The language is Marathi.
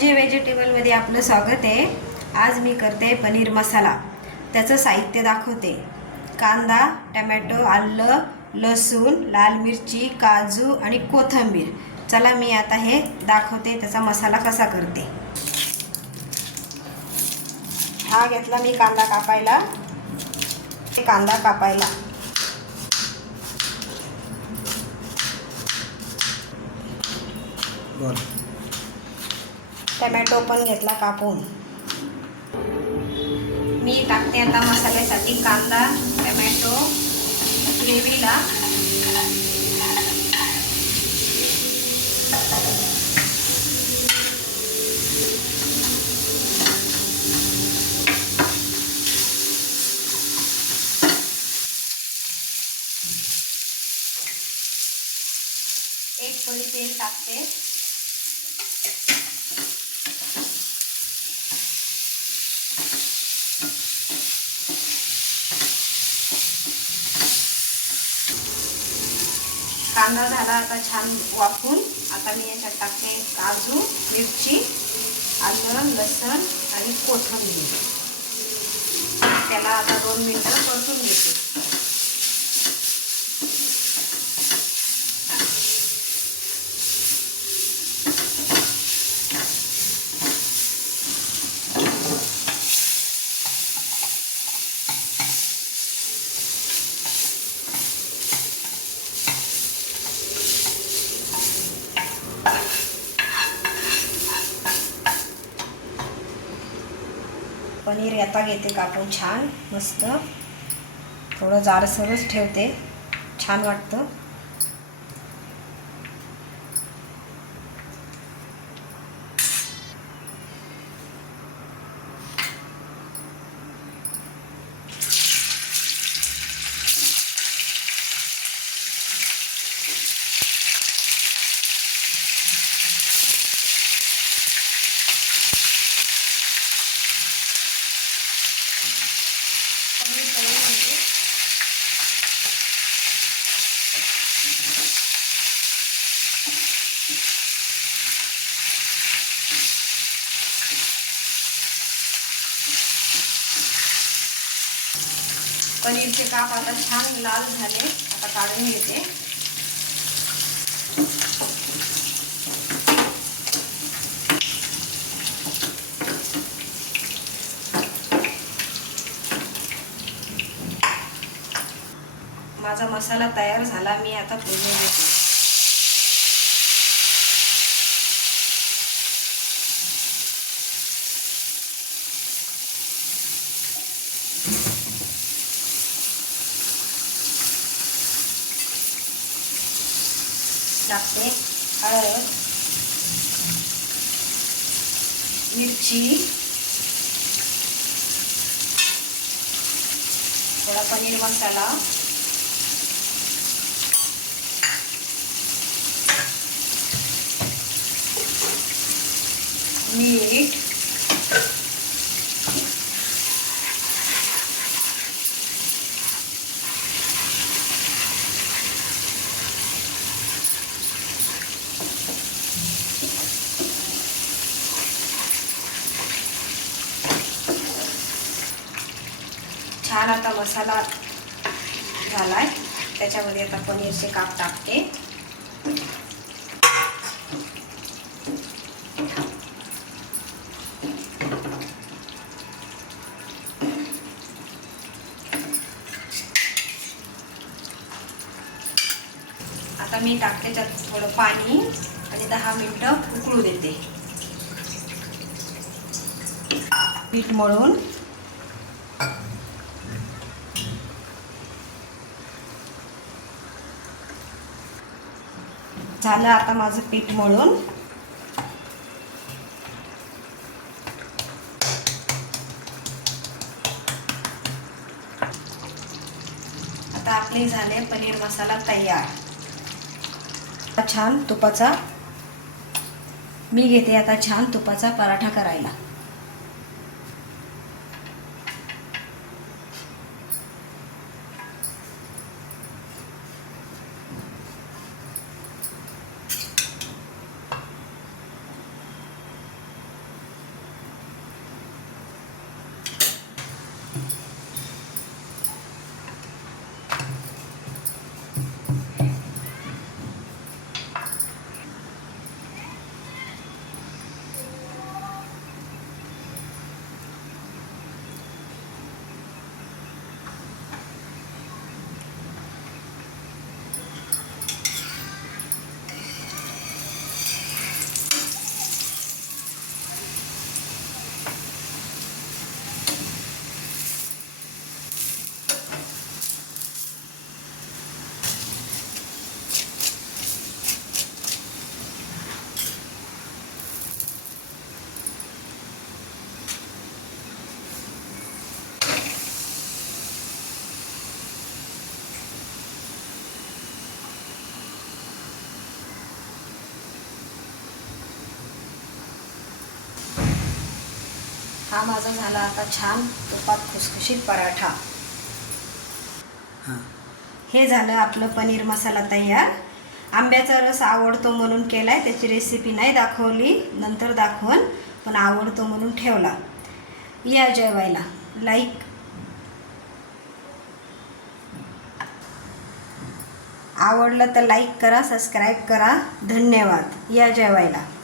जे व्हेजिटेबलमध्ये आपलं स्वागत आहे। आज मी करते पनीर मसाला। त्याचं साहित्य दाखवते। कांदा, टोमॅटो, आलं, लसूण, लाल मिरची, काजू आणि कोथिंबीर। चला मी आता हे दाखवते त्याचा मसाला कसा करते। हा घेतला मी कांदा कापायला। टोमॅटो पण घेतला कापून। मी टाकते आता मसाल्यासाठी कांदा, टोमॅटो ग्रेव्हीला। एक पळी तेल टाकते। कांदा झाला आता छान वाफून। आता मी याच्यात टाकते काजू, मिरची, आलं, लसूण आणि कोथिंबीर। त्याला आता 2 मिनिटं परतून घेते। पनीर आता घेते कापून छान मस्त। थोडं जाडसरच ठेवते, छान वाटतं। पनीरचे काप आता छान लाल झाले, आता काढून घेते। माझा मसाला तयार झाला, मी आता फोडणी देते। टाकते हळद, मिरची, थोडा पनीर मसाला, मीठ, छान आता मसाला झालाय। त्याच्यामध्ये आता पनीरचे काप टाकते। आता मी टाकते त्यात थोडं पाणी आणि 10 मिनिटं उकळू देते। पीठ मळून झालं आता माझं पीठ मळून। आता आपले झाले पनीर मसाला तयार। छान तुपाचा मी घेते आता छान तुपाचा पराठा करायला। हा माझा झाला आता छान तुपात खुसखुशीत पराठा. हे झालं आपलं पनीर मसाला तयार. आंब्याचा रस आवडतो म्हणून केलाय, त्याची रेसिपी नाही दाखवली, नंतर दाखवून, पण आवडतो म्हणून ठेवला. या जेवायला. आवडलं तर लाईक करा, सबस्क्राईब करा. धन्यवाद. या जेवायला.